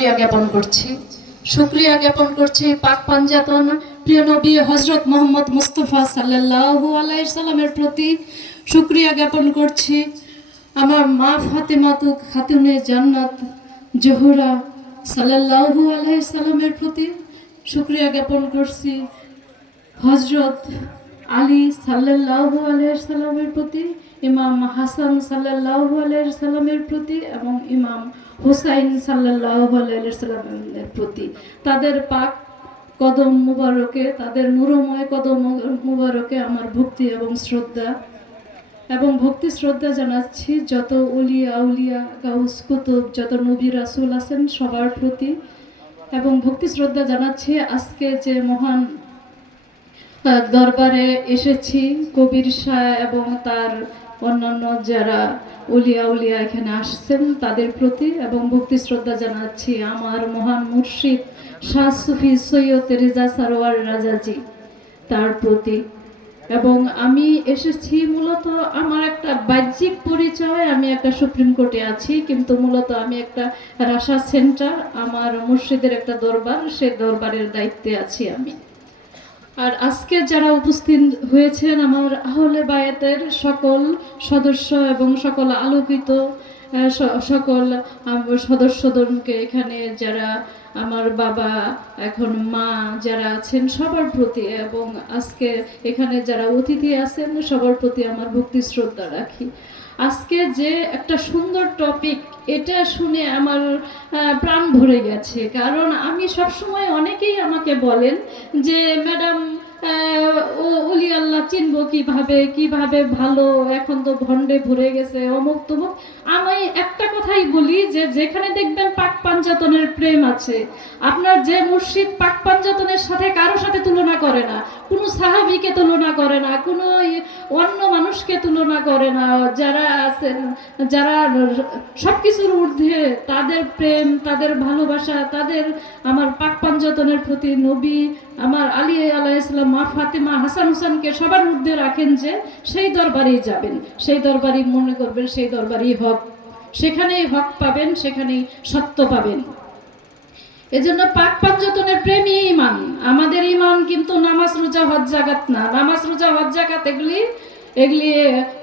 জ্ঞাপন করছি, শুকরিয়া জ্ঞাপন করছি পাক পাঞ্জাতন প্রিয় নবী হযরত মুহাম্মদ মুস্তাফা সাল্লাল্লাহু আলাইহি সাল্লামের প্রতি শুকরিয়া জ্ঞাপন করছি। আমার মা ফাতেমাতু খাতুনে জান্নাত জোহরা সাল্লাল্লাহু আলাইহি সাল্লামের প্রতি শুকরিয়া জ্ঞাপন করছি। হযরত আলী সাল্লাল্লাহু আলাইহি সাল্লামের প্রতি, ইমাম হাসান সাল্লাল্লাহু আলাইহি সাল্লামের প্রতি এবং ইমাম হুসাইন সাল্লাল্লাহু আলাইহি সাল্লামের প্রতি, তাদের পাক কদম মুবারকে, তাদের নূরময় কদম মুবারকে আমার ভক্তি এবং শ্রদ্ধা জানাচ্ছি যত উলিয়া আউলিয়া গাউস কুতুব যত নবী রাসূল আছেন সবার প্রতি, এবং ভক্তি শ্রদ্ধা জানাচ্ছি আজকে যে মহান দরবারে এসেছি কবির শাহ এবং তার অন্যান্য যারা উলিয়া এখানে আসছেন তাদের প্রতি, এবং ভক্তি শ্রদ্ধা জানাচ্ছি আমার মহান মুর্শিদ শাহ সুফি সৈয়দ রেজা সারোয়ার রাজাজি তার প্রতি। এবং আমি এসেছি মূলত আমার একটা বাহ্যিক পরিচয়, আমি একটা সুপ্রিম কোর্টে আছি, কিন্তু মূলত আমি একটা রাশা সেন্টার, আমার মুর্শিদের একটা দরবার, সেই দরবারের দায়িত্বে আছি আমি। আর আজকে যারা উপস্থিত হয়েছেন আমার আহলে বায়াতের সকল সদস্য এবং সকল আলোকিত সকল সদস্যদেরকে, এখানে যারা আমার বাবা এখন মা যারা আছেন সবার প্রতি, এবং আজকে এখানে যারা অতিথি আছেন সবার প্রতি আমার ভক্তি শ্রদ্ধা রাখি। আজকে যে একটা সুন্দর টপিক, এটা শুনে আমার প্রাণ ভরে গেছে, কারণ আমি সবসময় অনেকেই আমাকে বলেন যে ম্যাডাম ওলি আল্লাহ চিনবো কিভাবে ভালো, এখন তো ভণ্ডে ভরে গেছে অমুক তমুক। আমি একটা কথাই বলি যে যেখানে দেখবেন পাক পাঞ্জাতনের প্রেম আছে, আপনার যে মুর্শিদ পাক পাঞ্জাতনের সাথে কারো সাথে তুলনা করে না, কোনো সাহাবীকে তুলনা করে না, কোনো অন্য মানুষকে তুলনা করে না, যারা আছেন যারা সবকিছুর ঊর্ধ্বে, তাদের প্রেম তাদের ভালোবাসা তাদের আমার পাক পাঞ্জাতনের প্রতি নবী আমার আলী আলাইহিস সালাম মা ফাতেমা হাসান হুসাইনকে সবার ঊর্ধ্বে রাখেন, যে সেই দরবারেই যাবেন, সেই দরবারই মনে করবেন, সেই দরবারই হক, সেখানেই হক পাবেন, সেখানেই সত্য পাবেন। এজন্য পাক পাঞ্জাতনের প্রেমই ঈমান। আমাদের ঈমান কিন্তু নামাজ রোজা হজ জাকাত না। নামাজ রোজা হজ জাকাত এগুলি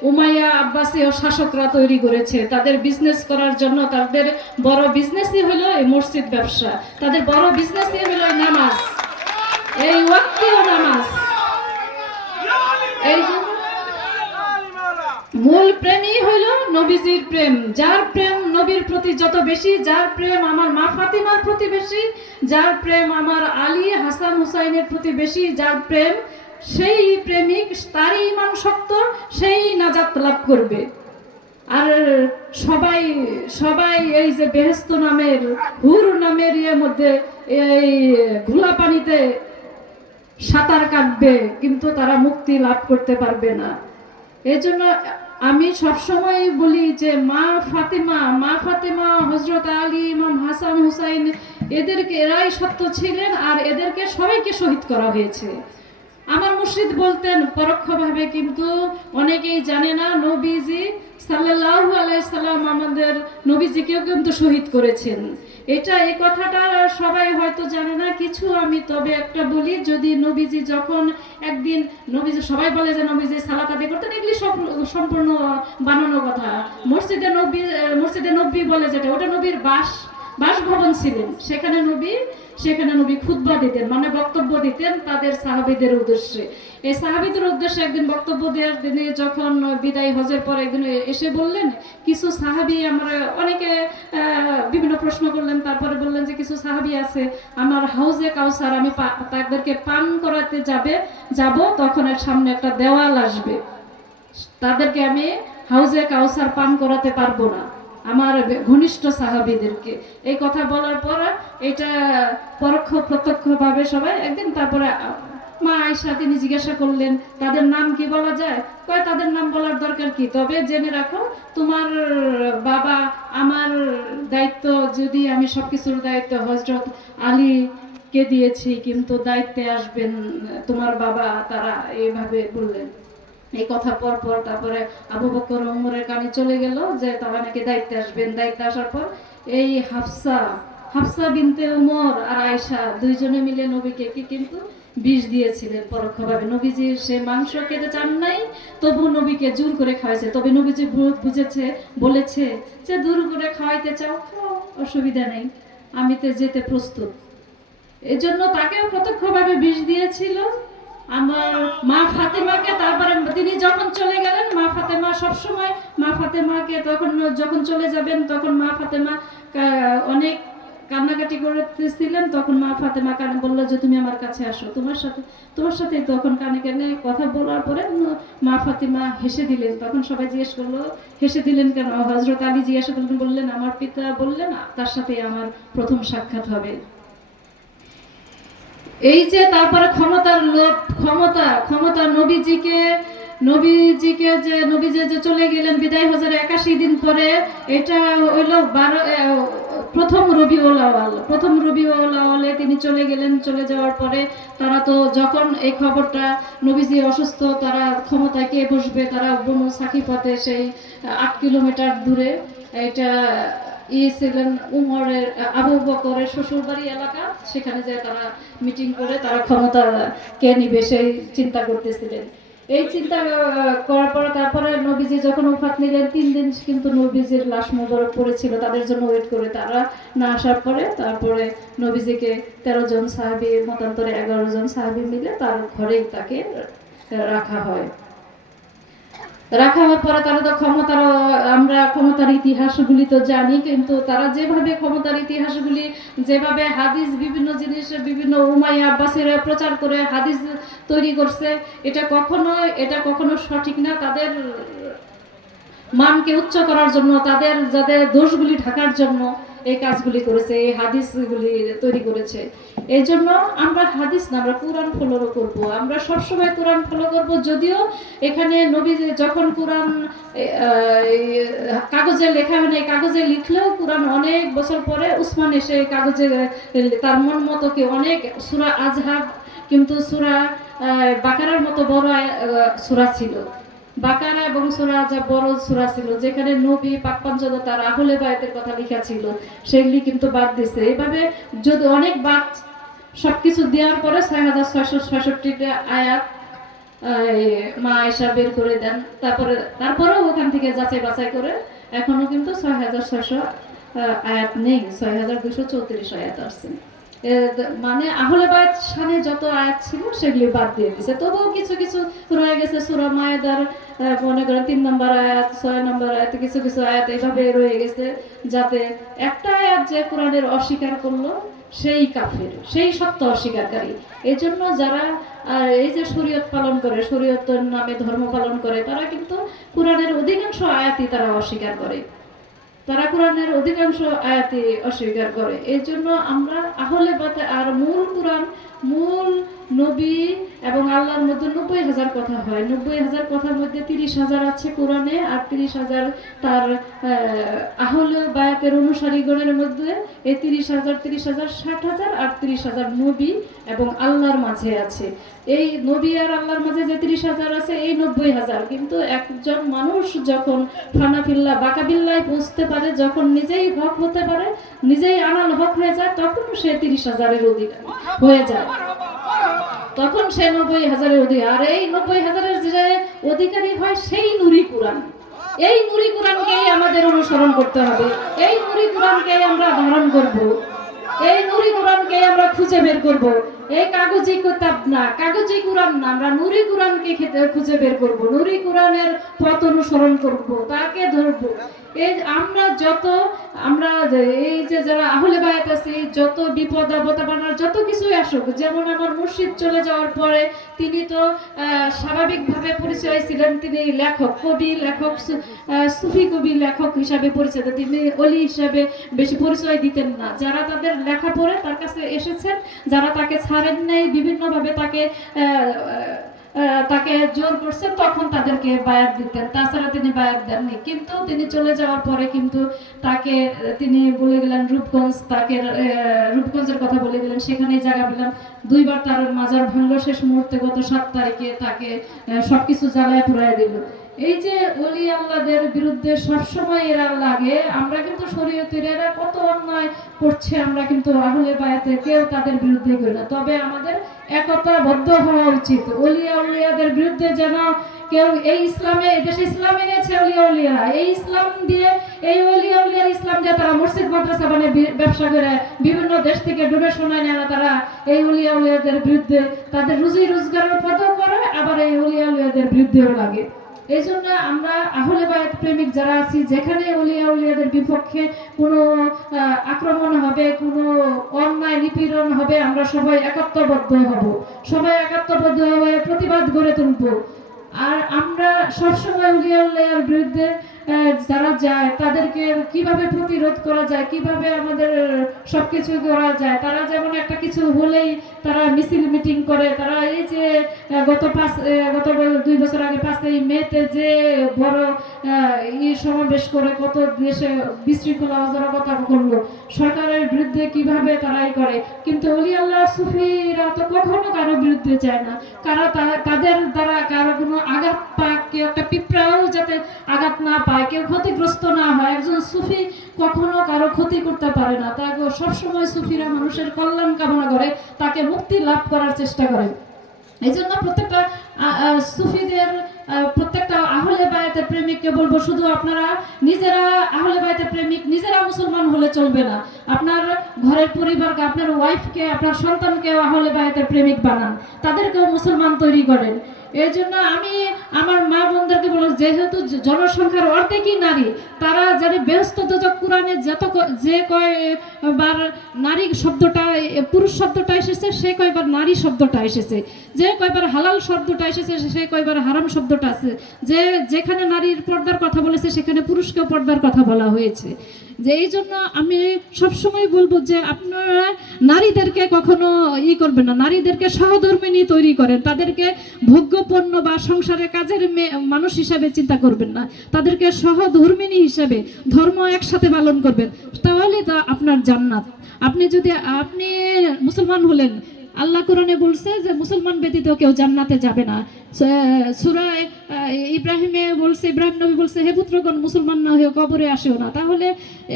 উমাইয়া আব্বাসীয় শাসকরা তৈরি করেছে তাদের বিজনেস করার জন্য। তাদের বড় বিজনেসই হলো এই মসজিদ ব্যবসা, তাদের বড় বিজনেসই হলো নামাজ, এই ওয়াক্তীয় নামাজ। এই মূল প্রেমই হইল নবীজির প্রেম। যার প্রেম নবীর প্রতি যত বেশি, যার প্রেম আমার মা ফাতিমার প্রতি বেশি, যার প্রেম আমার আলী হাসান হুসাইনের প্রতি বেশি, যার প্রেম, সেই প্রেমিক তারই ঈমান শক্ত, সেই নাজাত লাভ করবে। আর সবাই এই যে বেহেশত নামের হুর নামের মধ্যে এই ঘোলা পানিতে সাঁতার কাটবে, কিন্তু তারা মুক্তি লাভ করতে পারবে না। এজন্য আমি সবসময় বলি যে মা ফাতেমা হযরত আলী ইমাম হাসান হুসাইন, এরাই সত্য ছিলেন, আর এদেরকে সবাইকে শহীদ করা হয়েছে। আমার মুর্শিদ বলতেন পরোক্ষভাবে, কিন্তু অনেকেই জানে না, নবীজি সাল্লাল্লাহু আলাইহি সাল্লাম আমাদের নবীজিকেও কিন্তু শহীদ করেছেন। এই কথাটা সবাই হয়তো জানে না কিছু। আমি তবে একটা বলি, যদি নবীজি যখন একদিন নবীজি, সবাই বলে যে নবীজি সালাত আদায় করতেন, এগুলি সব সম্পূর্ণ বানানো কথা। মসজিদে নবী বলে যেটা, ওটা নবীর বাসভবন ছিলেন, সেখানে নবী খুতবা দিতেন, মানে বক্তব্য দিতেন তাদের সাহাবীদের উদ্দেশ্যে। এই সাহাবীদের উদ্দেশ্যে একদিন বক্তব্য দেওয়ার দিনে যখন বিদায় হজের পর একদিন এসে বললেন, কিছু সাহাবী, আমরা অনেকে বিভিন্ন প্রশ্ন করলেন, তারপরে বললেন যে কিছু সাহাবী আছে আমার হাউজে কাউসার, আমি তাদেরকে পান করাতে যাব, তখন সামনে একটা দেওয়াল আসবে, তাদেরকে আমি হাউজে কাউসার পান করাতে পারবো না, আমার ঘনিষ্ঠ সাহাবীদেরকে। এই কথা বলার পর এটা পরোক্ষ প্রত্যক্ষভাবে সবাই একদিন, তারপরে মা আয়েশা তিনি জিজ্ঞাসা করলেন তাদের নাম কি বলা যায়? কয় তাদের নাম বলার দরকার কি, তবে জেনে রাখো তোমার বাবা, আমার দায়িত্ব, যদি আমি সবকিছুর দায়িত্ব হযরত আলীকে দিয়েছি, কিন্তু দায়িত্বে আসবেন তোমার বাবা, তারা এইভাবে বললেন। এই কথা পর তারপরে আবু বকর ওমরের কানে চলে গেল যে তারা নাকি দায়িত্বে আসবেন। দায়িত্বে আসার পর এই হাফসা হাফসা বিনতে উমর আর আয়েশা দুইজনে মিলে নবীকে কি কিন্তু বিষ দিয়েছিলেন পরোক্ষভাবে। নবীজি সে মাংস খেতে চান নাই, তবু নবীকে জোর করে খাওয়াইছে। তবে নবীজি বুঝেছে, বলেছে যে দূর করে খাওয়াইতে চাও, খাও, অসুবিধা নেই, আমি তো যেতে প্রস্তুত। এজন্য তাকেও প্রত্যক্ষভাবে বিষ দিয়েছিল। আমার মা ফাতেমাকে, তারপরে তিনি যখন চলে গেলেন, মা ফাতেমা সবসময় মা ফাতেমাকে তখন যখন চলে যাবেন তখন মা ফাতেমা অনেক কান্নাকাটি করতেছিলেন। তখন মা ফাতেমা কানে বললো যে তুমি আমার কাছে আসো, তোমার সাথে তখন কানে কানে কথা বলার পরে মা ফাতেমা হেসে দিলেন। তখন সবাই জিজ্ঞেস করলো হেসে দিলেন কেন? হযরত আলী জিজ্ঞাসা করলেন, বললেন আমার পিতা বললেন তার সাথে আমার প্রথম সাক্ষাৎ হবে। এই যে তারপরে ক্ষমতার লোভ, ক্ষমতা নবীজিকে যে নবীজি যে চলে গেলেন বিদায় হজের 81 দিন পরে, এটা হইল প্রথম রবিউল আউয়ালে তিনি চলে গেলেন। চলে যাওয়ার পরে তারা তো যখন এই খবরটা নবীজি অসুস্থ, তারা ক্ষমতায় কে বসবে, তারা বনু সাকিফাতে সেই 8 কিলোমিটার দূরে, এটা ছিলেন উমরের, আবু বকরের শ্বশুরবাড়ি এলাকা, সেখানে যে তারা মিটিং করে তারা ক্ষমতা কে নিবে সেই চিন্তা করতেছিলেন। এই চিন্তা করার পরে তারপরে নবীজি যখন ওফাত নিলেন 3 দিন কিন্তু নবীজির লাশ মোবারক পড়েছিল, তাদের জন্য ওয়েট করে তারা না আসার পরে তারপরে নবীজিকে 13 জন সাহাবী, মতান্তরে 11 জন সাহাবী মিলে তার ঘরেই তাকে রাখা হয়। রাখা হওয়ার পরে তারা তো আমরা ক্ষমতার ইতিহাসগুলি তো জানি, কিন্তু তারা যেভাবে ক্ষমতার ইতিহাসগুলি, যেভাবে হাদিস বিভিন্ন জিনিসের বিভিন্ন উমাইয়া আব্বাসের প্রচার করে হাদিস তৈরি করছে, এটা কখনো সঠিক না। তাদের মানকে উচ্চ করার জন্য, যাদের দোষগুলি ঢাকার জন্য এই কাজগুলি করেছে, এই হাদিসগুলি তৈরি করেছে। এই জন্য আমরা হাদিস না, আমরা কোরআন ফলো করব। আমরা সবসময় কোরআন ফলো করব। যদিও এখানে নবী যখন কোরআন কাগজে লেখা হয় না, কাগজে লিখলেও কোরআন অনেক বছর পরে উসমান এসে কাগজে তার মন মতো কি অনেক সূরা আজহাব, কিন্তু সূরা বাকারার মতো বড় সূরা ছিল। বাকারা এবং সূরা আজহাব বড় সূরা ছিল, যেখানে নবী পাক পঞ্চদশ আহলে বায়তের কথা লেখা ছিল, সেগুলি কিন্তু বাদ দিছে। এইভাবে যদি অনেক বাদ সবকিছু দেওয়ার পরে 6666টা আয়াত মা আয়েশা বের করে দেন। তারপরেও ওখান থেকে যাচাই বাছাই করে এখনো কিন্তু 6600 আয়াত নেই, 6234 আয়াত আছে। মানে আহলে বায়াত শানে যত আয়াত ছিল সেগুলি বাদ দিয়ে দিয়েছে। তবুও কিছু কিছু রয়ে গেছে। সূরা মায়েদার মনে করেন 3 নম্বর আয়াত, 6 নম্বর আয়াত, কিছু কিছু আয়াত এইভাবে রয়ে গেছে, যাতে একটা আয়াত যে কোরআনের অস্বীকার করলো সেই কাফের, সেই সত্য অস্বীকারী। এই জন্য যারা এই যে শরীয়ত পালন করে, শরীয়তের নামে ধর্ম পালন করে, তারা কিন্তু কোরআনের অধিকাংশ আয়াতই তারা অস্বীকার করে। তারা কোরআনের অধিকাংশ আয়াতই অস্বীকার করে। এই জন্য আমরা আহলে বায়াত আর মূল কোরআন, মূল নবী এবং আল্লাহর মধ্যে 90,000 কথা হয়। 90,000 কথার মধ্যে 30,000 আছে কোরআনে, আর 30,000 তার আহলে বায়াতের অনুসারীগণের মধ্যে। এই 30,000 60,000 আর 30,000 নবী এবং আল্লাহর মাঝে আছে। এই নবী আর আল্লাহর মাঝে যে 30,000 আছে, এই 90,000 কিন্তু একজন মানুষ যখন ফানাফিল্লাহ বাকাবিল্লায় পৌঁছতে পারে, যখন নিজেই হক হতে পারে, নিজেই আনাল হক হয়ে যায়, তখন সে 30,000-এর অধিকারী হয়ে যায়, তখন সে 90,000-এর অধিকারী। আর এই 90,000-এর যে অধিকারী হয় সেই নুরি কোরআন। এই নুরি কোরআনকেই আমাদের অনুসরণ করতে হবে, এই নুরি কোরআনকেই আমরা ধারণ করব, এই নুরি কোরআনকে আমরা খুঁজে বের করব। এই কাগজি কিতাব না, কাগজি কোরআন না, আমরা নুরি কোরআনকে খুঁজে বের করব, নুরি কোরআনের পথ অনুসরণ করব, তাকে ধরব। এই আমরা এই যে যারা আহলে বায়াত আছে, যত বিপদ আপদ বানার যত কিছুই আসুক, যেমন আমার মুর্শিদ চলে যাওয়ার পরে তিনি তো স্বাভাবিকভাবে পরিচয় ছিলেন, তিনি লেখক, কবি, লেখক, সুফি কবি, লেখক হিসাবে পরিচিত। তিনি অলি হিসাবে বেশি পরিচয় দিতেন না। যারা তাদের লেখা পড়ে তার কাছে এসেছেন, যারা তাকে ছাড়েন নাই, বিভিন্নভাবে তাকে জোর করছেন, তখন তাদেরকে বায়াত দিতেন, তাছাড়া তিনি বায়াত দেননি। কিন্তু তিনি চলে যাওয়ার পরে কিন্তু তিনি বলে গেলেন রূপগঞ্জ, রূপগঞ্জের কথা বলে গেলেন, সেখানেই জায়গা পেলাম। 2 বার তার মাজার ভাঙলো শেষ মুহূর্তে, গত 7 তারিখে তাকে সবকিছু জ্বালায় পুড়ায় দিল। এই যে ওলি আল্লাহদের বিরুদ্ধে সবসময় এরা লাগে, আমরা কিন্তু শরীয়তের এরা কত অন্যায় করছে, আমরা কিন্তু আহলে বায়াতে কেউ তাদের বিরুদ্ধে করি না। তবে আমাদের একতাবদ্ধ হওয়া উচিত। ওলিয়া উলিয়াদের বিরুদ্ধে যেন কেউ, এই ইসলামে, এদেশে ইসলাম এনেছে ওলিয়া উলিয়ারা, এই ইসলাম দিয়ে, এই ওলিয়া উলিয়ার ইসলাম দিয়ে তারা মসজিদ মাদ্রাসা বানিয়ে ব্যবসা করে বিভিন্ন দেশ থেকে ডোনেশন আনে না, তারা এই ওলিয়া উলিয়াদের বিরুদ্ধে তাদের রুজি রোজগারের পথও করে, আবার এই ওলিয়া উলিয়াদের বিরুদ্ধেও লাগে। এই জন্য আমরা আহলে বায়াত প্রেমিক যারা আছি, যেখানে ওলিয়া উলিয়াদের বিপক্ষে কোনো আক্রমণ হবে, কোনো অন্যায় নিপীড়ন হবে, আমরা সবাই একাত্মবদ্ধ হব, সবাই একাত্মবদ্ধ হয়ে প্রতিবাদ গড়ে তুলব। আর আমরা সবসময় ওলিয়া উলিয়ার বিরুদ্ধে যারা যায় তাদেরকে কিভাবে প্রতিরোধ করা যায়, কিভাবে আমাদের সবকিছু করা যায়। তারা যেমন একটা কিছু হলেই তারা মিছিল মিটিং করে, তারা এই যে গত 2 বছর আগে 5ই মেতে যে বড় সমাবেশ করে কত দেশে বিশৃঙ্খলা অরাজকতা করলো, সরকারের বিরুদ্ধে কিভাবে তারাই করে। কিন্তু ওলি আল্লাহ সুফিরা তো কখনো কারো বিরুদ্ধে যায় না, কারো তাদের দ্বারা কারো কোনো আঘাত পাক, কেউ একটা পিঁপড়াও যাতে আঘাত না পায়, কেউ ক্ষতিগ্রস্ত না হয়। একজন সুফি কখনো কারো ক্ষতি করতে পারে না, তাকে সবসময় সুফিরা মানুষের কল্যাণ কামনা করে, তাকে মুক্তি লাভ করার চেষ্টা করে। এই জন্য প্রত্যেকটা সুফিদের, প্রত্যেকটা আহলে বায়াতের প্রেমিককে বলবো, শুধু আপনারা নিজেরা আহলে বায়াতের প্রেমিক, নিজেরা মুসলমান হলে চলবে না, আপনার ঘরের পরিবারকে, আপনার ওয়াইফকে, আপনার সন্তানকেও আহলে বায়াতের প্রেমিক বানান, তাদেরকেও মুসলমান তৈরি করেন। এই জন্য আমি আমার মা বোনদেরকে বলবো, যেহেতু জনসংখ্যার অর্ধেকই নারী, তারা জানি বেহস্ত দোজখ কোরআনে যে কয়বার নারী শব্দটা, পুরুষ শব্দটা এসেছে, সে কয়বার নারী শব্দটা এসেছে, যে কয়বার হালাল শব্দটা এসেছে, সে কয়বার হারাম শব্দটা আছে, যেখানে নারীর পর্দার কথা বলেছে সেখানে পুরুষকেও পর্দার কথা বলা হয়েছে। যে এই জন্য আমি সবসময় বলবো যে আপনারা নারীদেরকে কখনো করবেন না, নারীদেরকে সহধর্মিণী তৈরি করেন, তাদেরকে ভোগ্যপণ্য বা সংসারের কাজের মানুষ হিসাবে চিন্তা করবেন না, তাদেরকে সহধর্মিণী হিসাবে ধর্ম একসাথে পালন করবেন, তাহলে তা আপনার জান্নাত। আপনি মুসলমান হলেন, আল্লাহ কোরআনে বলছে যে মুসলমান ব্যতীত কেউ জান্নাতে যাবে না। সূরা ইব্রাহিমে বলছে, ইব্রাহিম নবী বলছে, হে পুত্রগণ, মুসলমান না হয়ে কবরে আসেও না। তাহলে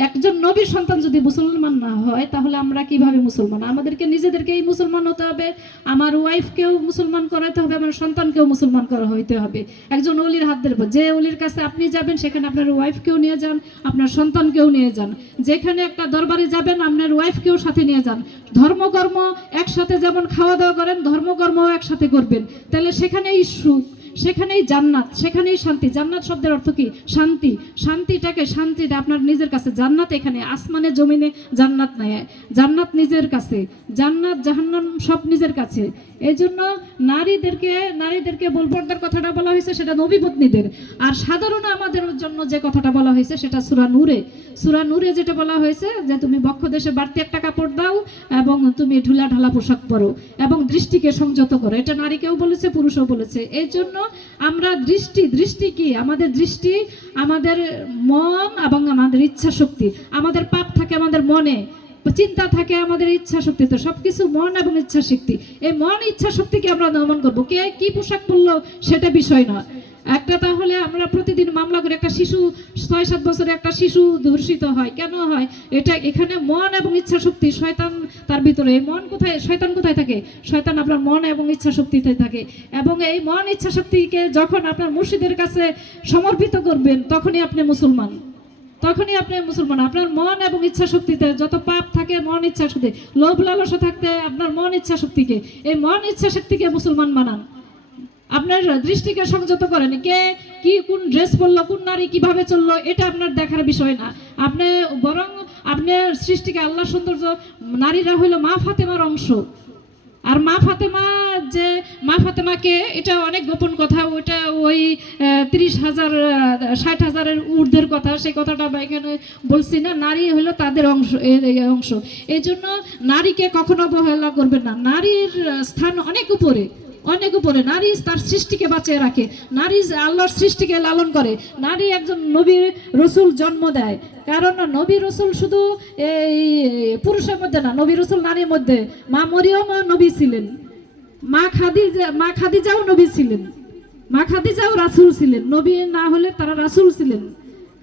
একজন নবীর সন্তান যদি মুসলমান না হয়, তাহলে আমরা কিভাবে মুসলমান? আমাদেরকে নিজেদেরকেই মুসলমান হতে হবে, আমার ওয়াইফকেও মুসলমান করাতে হবে, আমার সন্তানকেও মুসলমান করা হইতে হবে। একজন ওলির হাত ধরে, যে ওলির কাছে আপনি যাবেন সেখানে আপনার ওয়াইফকেও নিয়ে যান, আপনার সন্তানকেও নিয়ে যান। যেখানে একটা দরবারে যাবেন, আপনার ওয়াইফকেও সাথে নিয়ে যান। ধর্মকর্ম একসাথে যেমন খাওয়া দাওয়া করেন, ধর্মকর্মও একসাথে করবেন, তাহলে সেখানেই সুখ, সেখানেই জান্নাত, সেখানেই শান্তি। জান্নাত শব্দের অর্থ কি? শান্তি। শান্তিটা আপনার নিজের কাছে। জান্নাত এখানে, আসমানে জমিনে জান্নাত নাই, জান্নাত নিজের কাছে, জান্নাত জাহান্নাম সব নিজের কাছে। এই জন্য নারীদেরকে পর্দার কথাটা বলা হয়েছে সেটা নবী পত্নীদের, আর সাধারণ আমাদের জন্য যে কথাটা বলা হয়েছে সেটা সূরা নূরে যেটা বলা হয়েছে যে তুমি বক্ষ দেশে বাড়তি একটা কাপড় দাও এবং তুমি ঢুলা ঢালা পোশাক পরো এবং দৃষ্টিকে সংযত করো। এটা নারীকেও বলেছে, পুরুষও বলেছে। এই জন্য আমরা দৃষ্টি কি? আমাদের দৃষ্টি, আমাদের মন এবং আমাদের ইচ্ছা শক্তি। আমাদের পাপ থাকে আমাদের মনে, চিন্তা থাকে আমাদের ইচ্ছা শক্তিতে, সবকিছু মন এবং ইচ্ছা শক্তি। এই মন ইচ্ছা শক্তিকে আমরা দমন করবো। কে কি পোশাক পরলো সেটা বিষয় নয়। একটা, তাহলে আমরা প্রতিদিন মামলা করে একটা শিশু, 6-7 বছরের একটা শিশু ধর্ষিত হয়, কেন হয়? এখানে মন এবং ইচ্ছা শক্তি, শয়তান তার ভিতরে। মন কোথায়, শয়তান কোথায় থাকে? শয়তান আপনার মন এবং ইচ্ছা শক্তিতে থাকে। এবং এই মন ইচ্ছা শক্তিকে যখন আপনার মুর্শিদের কাছে সমর্পিত করবেন, তখনই আপনি মুসলমান। আপনার মন এবং ইচ্ছা শক্তিতে যত পাপ থাকে, মন ইচ্ছা শক্তি, লোভ লালসা থাকতে আপনার মন ইচ্ছা শক্তিকে, এই মন ইচ্ছা শক্তিকে মুসলমান বানান। আপনার দৃষ্টিকে সংযত করেন। কে কি কোন ড্রেস পরলো, কোন নারী কিভাবে চললো, এটা আপনার দেখার বিষয় না। বরং আপনার সৃষ্টিকে, আল্লাহ সৌন্দর্য, নারীরা হইল মা ফাতেমার অংশ। আর মা ফাতেমাকে, এটা অনেক গোপন কথা, ওটা ওই 30,000 60,000-এর ঊর্ধ্বের কথা, সেই কথাটা এখানে বলছি না। নারী হলো তাদের অংশ। এই জন্য নারীকে কখনো অবহেলা করবেন না। নারীর স্থান অনেক উপরে। নারী তার সৃষ্টিকে বাঁচিয়ে রাখে, নারী আল্লাহর সৃষ্টিকে লালন করে। নারী একজন নবী রসুল জন্ম দেয়, কারণ নবী রসুল শুধু এই পুরুষের মধ্যে না, নবী রসুল নারীর মধ্যে। মা মরিয়মও নবী ছিলেন, মা খাদিজাও নবী ছিলেন। মা খাদিজাও রাসূল ছিলেন, নবী না হলে তারা রাসূল ছিলেন,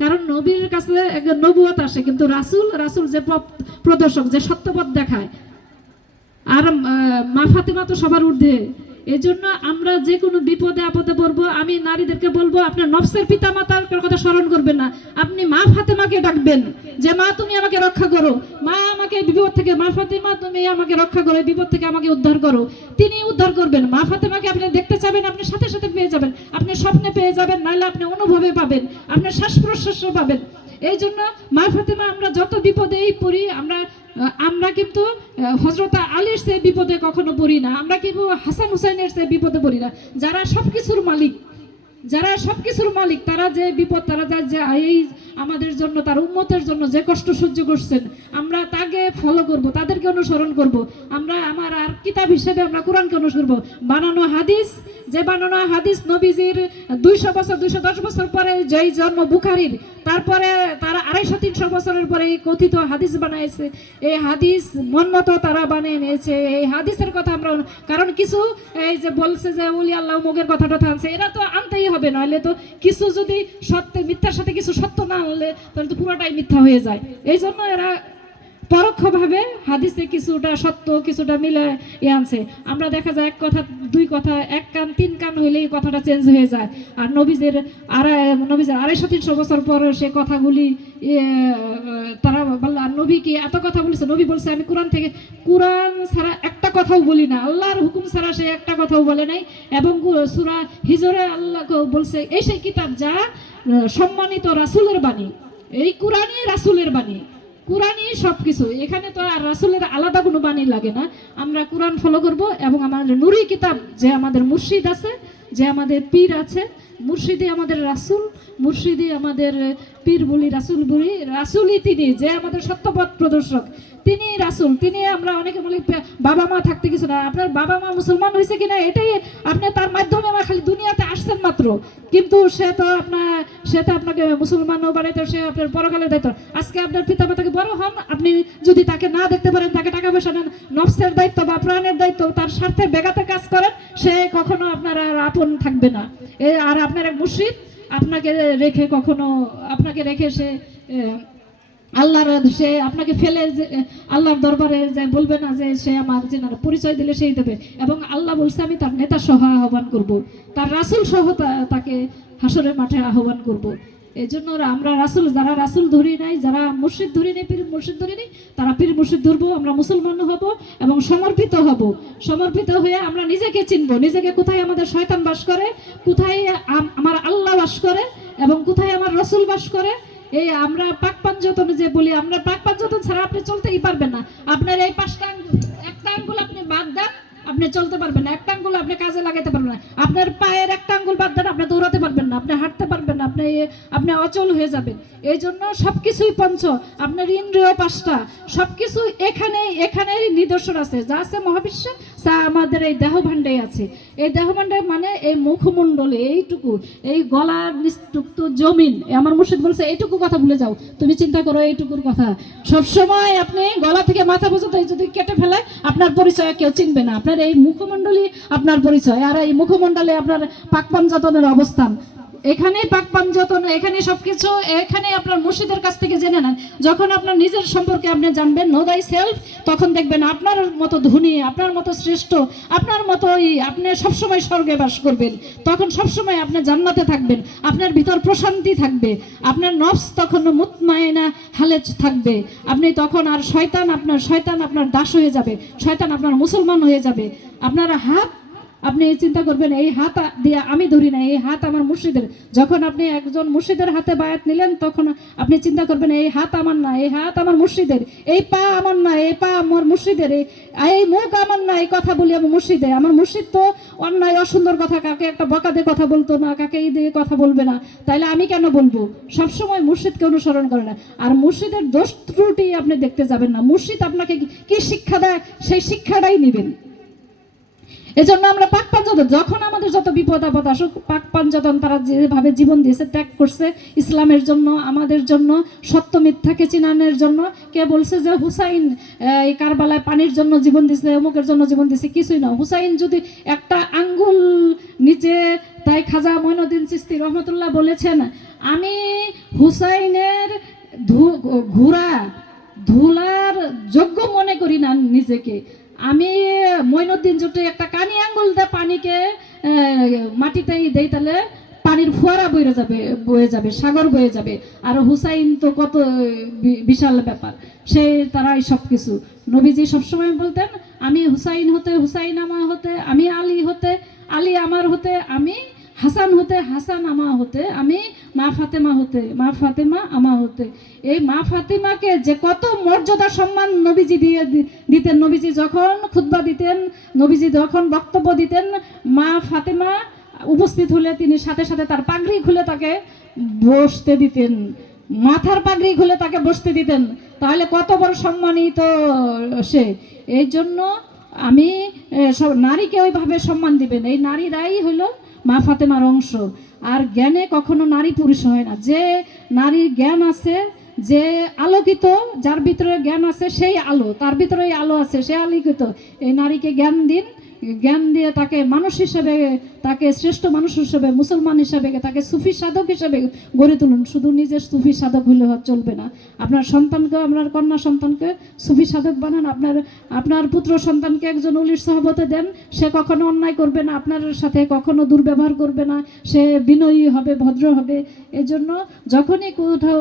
কারণ নবীর কাছে এক নবুয়ত আসে, কিন্তু রাসূল রাসূল যে পথ প্রদর্শক, যে সত্যপথ দেখায়। আর মা ফাতেমা তো সবার ঊর্ধ্বে। এই জন্য আমরা যে কোনো বিপদে আপদে পড়বো, আমি নারীদেরকে বলবো আপনার নফসের পিতা মাতার কথা স্মরণ করবেন না, আপনি মা ফাতেমাকে ডাকবেন যে মা তুমি আমাকে রক্ষা করো, মা আমাকে বিপদ থেকে, মা ফাতেমা তুমি আমাকে রক্ষা করো, বিপদ থেকে আমাকে উদ্ধার করো। তিনি উদ্ধার করবেন। মা ফাতেমাকে আপনি দেখতে চাবেন, আপনি সাথে সাথে পেয়ে যাবেন, আপনি স্বপ্নে পেয়ে যাবেন, নাহলে আপনি অনুভবে পাবেন, আপনার শ্বাস প্রশ্বাসও পাবেন। এই জন্য মা ফাতেমা, আমরা যত বিপদেই পড়ি, আমরা কিন্তু হযরত আলীর সে বিপদে কখনো পড়ি না, আমরা কিন্তু হাসান হুসাইনের সে বিপদে পড়ি না। যারা সবকিছুর মালিক, যারা সবকিছুর মালিক, তারা যে বিপদ, তারা যে এই আমাদের জন্য, তার উম্মতের জন্য যে কষ্ট সহ্য করছেন, আমরা তাকে ফলো করব, তাদেরকে অনুসরণ করব। আমরা আমার আর কিতাব হিসেবে আমরা কোরআনকে অনুসরণ করব। বানানো হাদিস, যে বানানো হাদিস নবীজির 200 বছর 210 বছর পরে যেই জন্ম বুখারীর, তারপরে তারা 250-300 বছরের পরে এই কথিত হাদিস বানাইছে। এই হাদিস মন মতো তারা বানিয়ে নিয়েছে। এই হাদিসের কথা আমরা, কারণ কিছু এই যে বলছে যে ওলি আল্লাহ মুগের কথাটা আনছে, এরা তো আনতেই হবে, নইলে তো কিছু যদি সত্য মিথ্যার সাথে কিছু সত্য না আনলে তাহলে তো পুরোটাই মিথ্যা হয়ে যায়। এই জন্য এরা পরোক্ষভাবে হাদিসে কিছুটা সত্য কিছুটা মিলে আনছে। আমরা দেখা যায় এক কথা দুই কথা, এক কান তিন কান হইলেই কথাটা চেঞ্জ হয়ে যায়। আর নবীজের 250-300 বছর পর সে কথাগুলি তারা বলল, আর নবী কি এত কথা বলেছে? নবী বলছে আমি কোরআন ছাড়া একটা কথাও বলি না, আল্লাহর হুকুম ছাড়া সে একটা কথাও বলে নাই। এবং সূরা হিজরে আল্লাহ বলছে এই সেই কিতাব যা সম্মানিত রাসূলের বাণী, এই কোরআনই রাসূলের বাণী, কোরআনই সব কিছু। এখানে তো আর রাসূলের আলাদা কোনো বাণী লাগে না। আমরা কোরআন ফলো করব এবং আমাদের নুরি কিতাব, যে আমাদের মুর্শিদ আছে, যে আমাদের পীর আছে, মুর্শিদই আমাদের রাসূল, মুর্শিদই আমাদের পীর বলি, রাসূল বলি। রাসূলই তিনি, যে আমাদের সত্যপথ প্রদর্শক, তিনি রাসূল। তিনি, আমরা অনেকে বলি বাবা মা থাকতে কিছু না, আপনার বাবা মা মুসলমান হয়েছে কিনা এটাই আপনি তার মাধ্যমে আমার খালি দুনিয়াতে আসছেন মাত্র, কিন্তু সে তো আপনাকে মুসলমানও বানাইতে, সে আপনার পরকালের দায়িত্ব। আজকে আপনার পিতা মাতাকে বড় হন, আপনি যদি তাকে না দেখতে পারেন, তাকে টাকা পয়সা নেন, নফসের দায়িত্ব বা প্রাণের দায়িত্ব, তার স্বার্থের ব্যাঘাতে কাজ করেন, সে কখনো আপনার আর আপন থাকবে না। আর আপনার এক মুর্শিদ আপনাকে রেখে সে আল্লাহর, সে আপনাকে ফেলে আল্লাহর দরবারে যায় বলবে না যে সে আমার চেনার, পরিচয় দিলে সেই দেবে। এবং আল্লাহ বলছে আমি তার নেতা সহ আহ্বান করব, তার রাসূল সহ তাকে হাসরের মাঠে আহ্বান করব। এই জন্য আমরা রাসূল, যারা রাসূল ধরি নাই, যারা মুর্শিদ ধরি নাই, পীর মুর্শিদ ধরি নাই, তারা পীর মুর্শিদ ধরবো, আমরা মুসলমান হব এবং সমর্পিত হয়ে আমরা নিজেকে চিনব, নিজেকে কোথায় আমাদের শয়তান বাস করে, কোথায় আমার আল্লাহ বাস করে এবং কোথায় আমার রাসূল বাস করে। এই আমরা পাক পাঞ্জতন যে বলি, আমরা পাক পাঞ্জতন ছাড়া আপনি চলতেই পারবেন না। আপনার এই 5টা আঙ্গুল, একটা আঙ্গুল আপনি বাদ দেন, আপনি চলতে পারবেন না, একটা আঙ্গুল আপনি কাজে লাগাতে পারবেন না, আপনার পায়ের একটা আঙ্গুল বাদ দেন, আপনি দৌড়াতে পারবেন না, আপনি হাঁটতে পারবেন না, আপনি অচল হয়ে যাবেন। এই জন্য সবকিছুই পঞ্চ, আপনার ইন্দ্রিয় 5টা, সবকিছু এখানেই নিদর্শন আছে, যা আছে মহাবিশ্বে, তা আমাদের এই দেহভাণ্ডে আছে। এই দেহভাণ্ডে মানে এই মুখমণ্ডলে এইটুকু, এই গলার নিচটুকু জমিন। আমার মুর্শিদ বলছে এইটুকু কথা ভুলে যাও, তুমি চিন্তা করো এইটুকুর কথা। সবসময় আপনি গলা থেকে মাথা পর্যন্ত যদি কেটে ফেলায়, আপনার পরিচয় কেউ চিনবে না। আপনার এই মুখমণ্ডলই আপনার পরিচয়, আর এই মুখমণ্ডলে আপনার পাক পাঞ্জতনের অবস্থান। এখানে পাক পাঞ্জতন, এখানে সবকিছু, এখানে আপনার মুর্শিদের কাছ থেকে জেনে নেন। যখন আপনার নিজের সম্পর্কে আপনি জানবেন, নো দাই সেলফ, তখন দেখবেন আপনার মতো ধনী, আপনার মতো শ্রেষ্ঠ, আপনার মতোই আপনি সবসময় স্বর্গে বাস করবেন। তখন সবসময় আপনি জান্নাতে থাকবেন, আপনার ভিতর প্রশান্তি থাকবে, আপনার নফস তখন মুতমাইনা হালে থাকবে। আপনি তখন আর শয়তান আপনার দাস হয়ে যাবে, শয়তান আপনার মুসলমান হয়ে যাবে। আপনার হাত, আপনি চিন্তা করবেন এই হাত দিয়ে আমি ধরি না, এই হাত আমার মুর্শিদের। যখন আপনি একজন মুর্শিদের হাতে বায়াত নিলেন, তখন আপনি চিন্তা করবেন এই হাত আমার না, এই হাত আমার মুর্শিদের, এই পা আমার না, এই পা আমার মুর্শিদের, এই মুখ আমার না, এই কথা বলি আমার মুর্শিদের। আমার মুর্শিদ তো অন্যায় অসুন্দর কথা, কাকে একটা বকা দিয়ে কথা বলতো না, কাকে এই দিয়ে কথা বলবে না, তাইলে আমি কেন বলবো? সবসময় মুর্শিদকে অনুসরণ করে না। আর মুর্শিদের দোষ ত্রুটি আপনি দেখতে যাবেন না, মুর্শিদ আপনাকে কি শিক্ষা দেয় সেই শিক্ষাটাই নেবেন। এজন্য আমরা পাক পাঞ্জাতন, যখন আমাদের যত বিপদ আপদ আসুক, পাক পাঞ্জাতন তারা যেভাবে জীবন দিয়েছে, ত্যাগ করছে ইসলামের জন্য, আমাদের জন্য, সত্য মিথ্যাকে চিনানোর জন্য। কে বলছে যে হুসাইন এই কারবালায় পানির জন্য জীবন দিছে, অমুকের জন্য জীবন দিছে? কিছুই না। হুসাইন যদি একটা আঙ্গুল নিচে, তাই খাজা মঈনুদ্দিন চিশতি রহমতুল্লাহ বলেছেন, আমি হুসাইনের ঘোড়া ধুলার যোগ্য মনে করি না নিজেকে। আমি মঈনুদ্দিন জুটে একটা কানি আঙ্গুল দিয়ে পানিকে মাটিতেই দেই, তাহলে পানির ফোয়ারা বয়ে যাবে, সাগর বয়ে যাবে। আর হুসাইন তো কত বিশাল ব্যাপার, সে তারাই সব কিছু। নবীজি সবসময় বলতেন, আমি হুসাইন হতে হুসাইন আমার হতে, আমি আলী হতে আলী আমার হতে, আমি হাসান হতে হাসান আমা হতে, আমি মা ফাতেমা হতে মা ফাতেমা আমা হতে। এই মা ফাতেমাকে যে কত মর্যাদা সম্মান নবীজি দিতেন। নবীজি যখন খুতবা দিতেন, নবীজি যখন বক্তব্য দিতেন, মা ফাতেমা উপস্থিত হলে তিনি সাথে সাথে তার পাগড়ি খুলে তাকে বসতে দিতেন, মাথার পাগড়ি খুলে তাকে বসতে দিতেন। তাহলে কত বড় সম্মানিত সে। এই জন্য আমি সব নারীকে ওইভাবে সম্মান দিবেন। এই নারীরাই হলো মা ফাতেমার অংশ। আর জ্ঞানে কখনো নারী পুরুষ হয় না। যে নারীর জ্ঞান আছে, যে আলোকিত, যার ভিতরে জ্ঞান আছে সেই আলো, তার ভিতরে আলো আছে, সে আলোকিত। এই নারীকে জ্ঞান দিন, জ্ঞান দিয়ে তাকে মানুষ হিসেবে, তাকে শ্রেষ্ঠ মানুষ হিসেবে, মুসলমান হিসেবে, তাকে সুফি সাধক হিসেবে গড়ে তুলুন। শুধু নিজের সুফি সাধক হলে চলবে না, আপনার সন্তানকে, আপনার কন্যা সন্তানকে সুফি সাধক বানান। আপনার পুত্র সন্তানকে একজন অলির সহবতে দেন, সে কখনো অন্যায় করবে না, আপনার সাথে কখনো দুর্ব্যবহার করবে না, সে বিনয়ী হবে, ভদ্র হবে। এজন্য যখনই কোথাও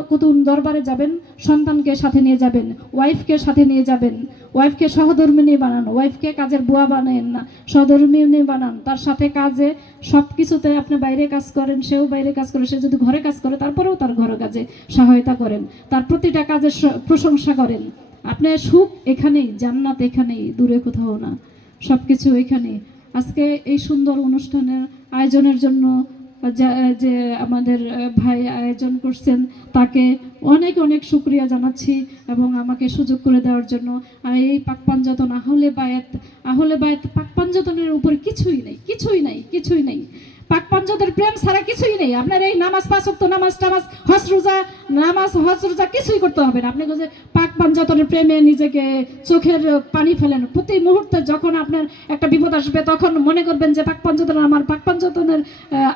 দরবারে যাবেন, সন্তানকে সাথে নিয়ে যাবেন, ওয়াইফকে সাথে নিয়ে যাবেন। ওয়াইফকে সহধর্মিণী বানান, ওয়াইফকে কাজের বুয়া বানান না, সহধর্মিণী বানান। তার সাথে কাজে সব কিছুতে আপনি বাইরে কাজ করেন, সেও বাইরে কাজ করে, সে যদি ঘরে কাজ করে তারপরেও তার ঘর কাজে সহায়তা করেন, তার প্রতিটা কাজের প্রশংসা করেন। আপনার সুখ এখানেই, জান্নাত এখানেই, দূরে কোথাও না, সব কিছু এখানেই। আজকে এই সুন্দর অনুষ্ঠানের আয়োজনের জন্য যে আমাদের ভাই আয়োজন করছেন, তাকে অনেক অনেক শুকরিয়া জানাচ্ছি, এবং আমাকে সুযোগ করে দেওয়ার জন্য। আর এই পাক পাঞ্জাতন আহলে বায়াত পাক পাঞ্জাতনের উপরে কিছুই নেই, কিছুই নেই, কিছুই নেই। পাক পাঞ্জাতের প্রেম ছাড়া কিছুই নেই। আপনার এই নামাজ, পাঁচ ওয়াক্ত নামাজ টামাজ, হজ রোজা কিছুই করতে হবে না। আপনি যে পাক পাঞ্জাতনের প্রেমে নিজেকে চোখের পানি ফেলেন, প্রতি মুহূর্তে যখন আপনার একটা বিপদ আসবে, তখন মনে করবেন যে পাক পাঞ্জাতন, আমার পাক পাঞ্জাতনের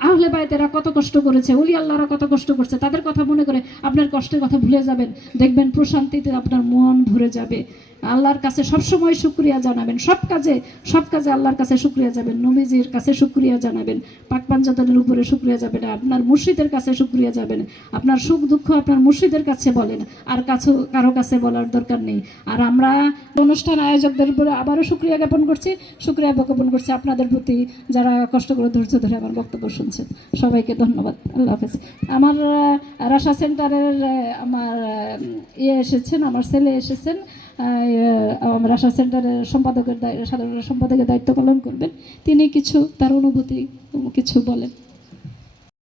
আহলে বায়াতেরা কত কষ্ট করেছে, ওলি আল্লাহরা কত কষ্ট করছে, তাদের কথা মনে করে আপনার কষ্টের কথা ভুলে যাবেন। দেখবেন প্রশান্তিতে আপনার মন ভরে যাবে। আল্লাহর কাছে সবসময় শুকরিয়া জানাবেন, সব কাজে আল্লাহর কাছে শুকরিয়া যাবেন, নবীজির কাছে শুকরিয়া জানাবেন, পাক পাঞ্জাতনের উপরে শুকরিয়া যাবেন, আপনার মুর্শিদের কাছে শুকরিয়া যাবেন। আপনার সুখ দুঃখ আপনার মুর্শিদের কাছে বলেন, আর কারো কাছে বলার দরকার নেই। আর আমরা অনুষ্ঠান আয়োজকদের উপরে আবারও শুকরিয়া জ্ঞাপন করছি আপনাদের প্রতি, যারা কষ্ট করে ধৈর্য ধরে আমার বক্তব্য শুনছেন। সবাইকে ধন্যবাদ। আল্লাহ হাফেজ। আমার রাশা সেন্টারের আমার এসেছেন, আমার ছেলে এসেছেন, রাশা সেন্টারের সাধারণ সম্পাদকের দায়িত্ব পালন করবেন। তিনি কিছু তার অনুভূতি কিছু বলেন।